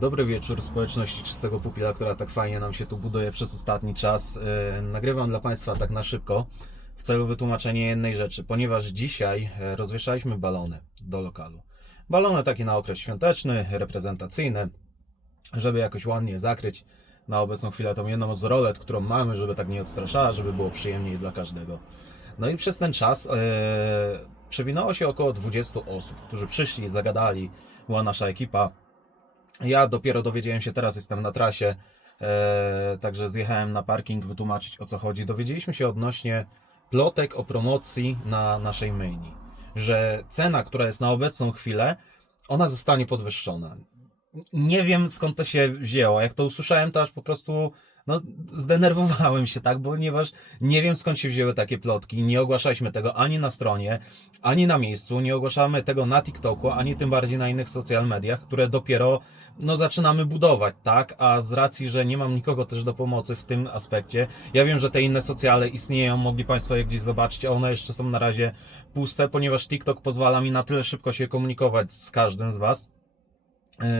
Dobry wieczór społeczności Czystego Pupila, która tak fajnie nam się tu buduje przez ostatni czas. Yy, Nagrywam dla Państwa tak na szybko w celu wytłumaczenia jednej rzeczy, ponieważ dzisiaj e, rozwieszaliśmy balony do lokalu. Balony takie na okres świąteczny, reprezentacyjne, żeby jakoś ładnie zakryć na obecną chwilę tą jedną z rolet, którą mamy, żeby tak nie odstraszała, żeby było przyjemniej dla każdego. No i przez ten czas e, przewinęło się około 20 osób, którzy przyszli, zagadali, była nasza ekipa. Ja dopiero dowiedziałem się teraz, jestem na trasie, e, także zjechałem na parking wytłumaczyć o co chodzi. Dowiedzieliśmy się odnośnie plotek o promocji na naszej maini, że cena, która jest na obecną chwilę, ona zostanie podwyższona. Nie wiem skąd to się wzięło. Jak to usłyszałem, to aż po prostu no, zdenerwowałem się, tak, ponieważ nie wiem skąd się wzięły takie plotki. Nie ogłaszaliśmy tego ani na stronie, ani na miejscu, nie ogłaszamy tego na TikToku, ani tym bardziej na innych social mediach, które dopiero no, zaczynamy budować, tak? A z racji, że nie mam nikogo też do pomocy w tym aspekcie, ja wiem, że te inne socjale istnieją, mogli Państwo je gdzieś zobaczyć, one jeszcze są na razie puste, ponieważ TikTok pozwala mi na tyle szybko się komunikować z każdym z Was,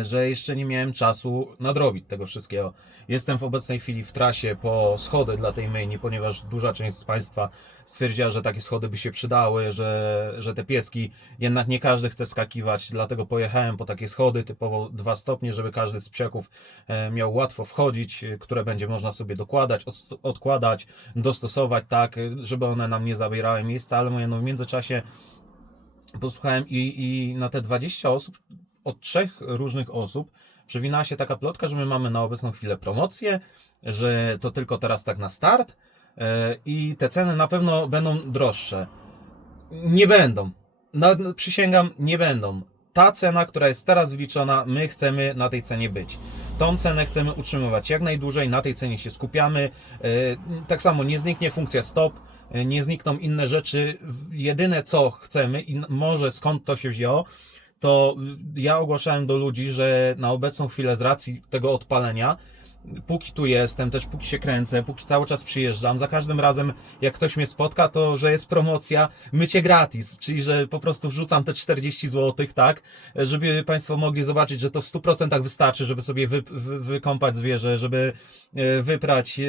że jeszcze nie miałem czasu nadrobić tego wszystkiego. Jestem w obecnej chwili w trasie po schody dla tej maini, ponieważ duża część z Państwa stwierdziła, że takie schody by się przydały, że, że te pieski, jednak nie każdy chce wskakiwać, dlatego pojechałem po takie schody typowo dwa stopnie, żeby każdy z psiaków e, miał łatwo wchodzić, e, które będzie można sobie dokładać, od- odkładać, dostosować tak, e, żeby one nam nie zabierały miejsca, ale mówię, no w międzyczasie posłuchałem i, i na te 20 osób, od trzech różnych osób przewinęła się taka plotka, że my mamy na obecną chwilę promocję, że to tylko teraz tak na start e, i te ceny na pewno będą droższe. Nie będą. No, przysięgam, nie będą. Ta cena, która jest teraz wliczona, my chcemy na tej cenie być. Tą cenę chcemy utrzymywać jak najdłużej, na tej cenie się skupiamy. E, Tak samo nie zniknie funkcja stop, e, nie znikną inne rzeczy. Jedyne co chcemy i może skąd to się wzięło, to ja ogłaszałem do ludzi, że na obecną chwilę z racji tego odpalenia, póki tu jestem, też póki się kręcę, póki cały czas przyjeżdżam, za każdym razem jak ktoś mnie spotka, to że jest promocja mycie gratis, czyli że po prostu wrzucam te 40 zł, tak, żeby Państwo mogli zobaczyć, że to w 100% wystarczy, żeby sobie wy, wy, wykąpać zwierzę, żeby e, wyprać, e,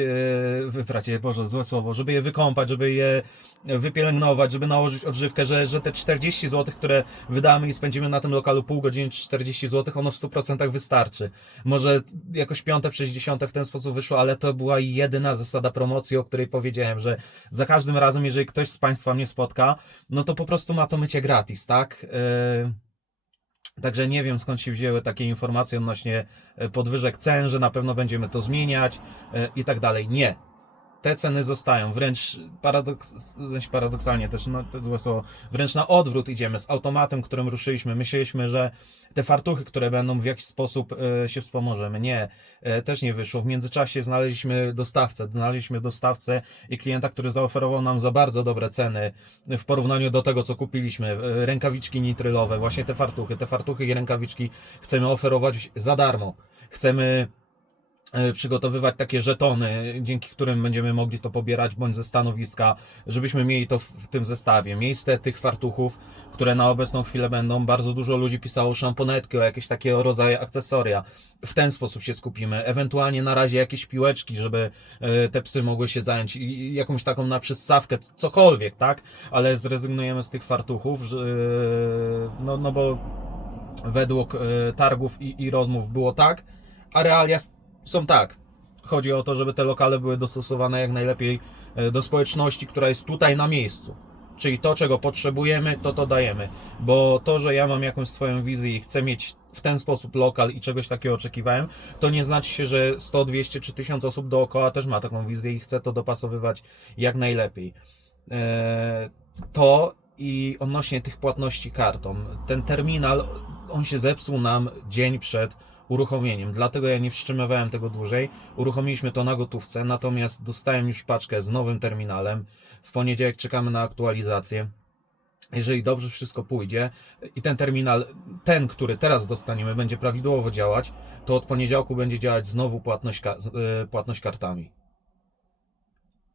wyprać je, Boże, złe słowo, żeby je wykąpać, żeby je wypielęgnować, żeby nałożyć odżywkę, że, że te 40 zł, które wydamy i spędzimy na tym lokalu pół godziny czy 40 zł, ono w 100% wystarczy. Może jakoś piąte przez dziesiąte w ten sposób wyszło, ale to była jedyna zasada promocji, o której powiedziałem, że za każdym razem, jeżeli ktoś z Państwa mnie spotka, no to po prostu ma to mycie gratis, tak? Yy, Także nie wiem skąd się wzięły takie informacje odnośnie e, podwyżek cen, że na pewno będziemy to zmieniać e, i tak dalej. Nie. Te ceny zostają, wręcz paradoks, sensie paradoksalnie też, no to złe słowo, wręcz na odwrót idziemy z automatem, którym ruszyliśmy. Myśleliśmy, że te fartuchy, które będą w jakiś sposób e, się wspomożemy. Nie, e, też nie wyszło. W międzyczasie znaleźliśmy dostawcę, znaleźliśmy dostawcę i klienta, który zaoferował nam za bardzo dobre ceny w porównaniu do tego, co kupiliśmy. E, Rękawiczki nitrylowe, właśnie te fartuchy. Te fartuchy i rękawiczki chcemy oferować za darmo. Chcemy przygotowywać takie żetony, dzięki którym będziemy mogli to pobierać bądź ze stanowiska, żebyśmy mieli to w, tym zestawie. Miejsce tych fartuchów, które na obecną chwilę będą, bardzo dużo ludzi pisało szamponetki, o jakieś takie rodzaje akcesoria. W ten sposób się skupimy. Ewentualnie na razie jakieś piłeczki, żeby e, te psy mogły się zająć i- jakąś taką na przyssawkę, cokolwiek, tak? Ale zrezygnujemy z tych fartuchów, e, no, no bo według e, targów i, i rozmów było tak, a realia są tak. Chodzi o to, żeby te lokale były dostosowane jak najlepiej e, do społeczności, która jest tutaj na miejscu. Czyli to, czego potrzebujemy, to to dajemy. Bo to, że ja mam jakąś swoją wizję i chcę mieć w ten sposób lokal i czegoś takiego oczekiwałem, to nie znaczy się, że 100, 200 czy 1000 osób dookoła też ma taką wizję i chce to dopasowywać jak najlepiej. E, To i odnośnie tych płatności kartą. Ten terminal, on się zepsuł nam dzień przed uruchomieniem, dlatego ja nie wstrzymywałem tego dłużej. Uruchomiliśmy to na gotówce, natomiast dostałem już paczkę z nowym terminalem. W poniedziałek czekamy na aktualizację. Jeżeli dobrze wszystko pójdzie i ten terminal, ten, który teraz dostaniemy, będzie prawidłowo działać, to od poniedziałku będzie działać znowu płatność, y, płatność kartami.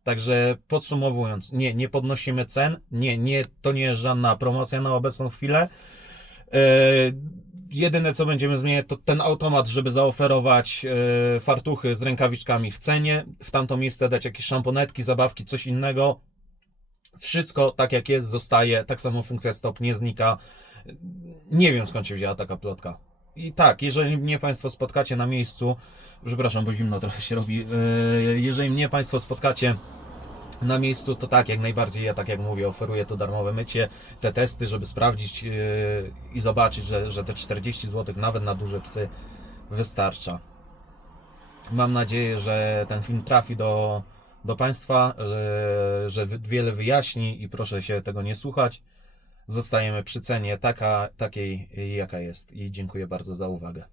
Także podsumowując, nie, nie podnosimy cen, nie, nie, to nie jest żadna promocja na obecną chwilę. E, Jedyne co będziemy zmieniać to ten automat, żeby zaoferować e, fartuchy z rękawiczkami w cenie. W tamto miejsce dać jakieś szamponetki, zabawki, coś innego. Wszystko tak jak jest, zostaje. Tak samo funkcja stop nie znika. Nie wiem skąd się wzięła taka plotka. I tak, jeżeli mnie Państwo spotkacie na miejscu, przepraszam, bo zimno trochę się robi. e, Jeżeli mnie Państwo spotkacie na miejscu, to tak, jak najbardziej, ja tak jak mówię, oferuję to darmowe mycie, te testy, żeby sprawdzić yy, i zobaczyć, że, że te 40 zł nawet na duże psy wystarcza. Mam nadzieję, że ten film trafi do, do Państwa, yy, że wiele wyjaśni i proszę się tego nie słuchać. Zostajemy przy cenie taka, takiej, jaka jest i dziękuję bardzo za uwagę.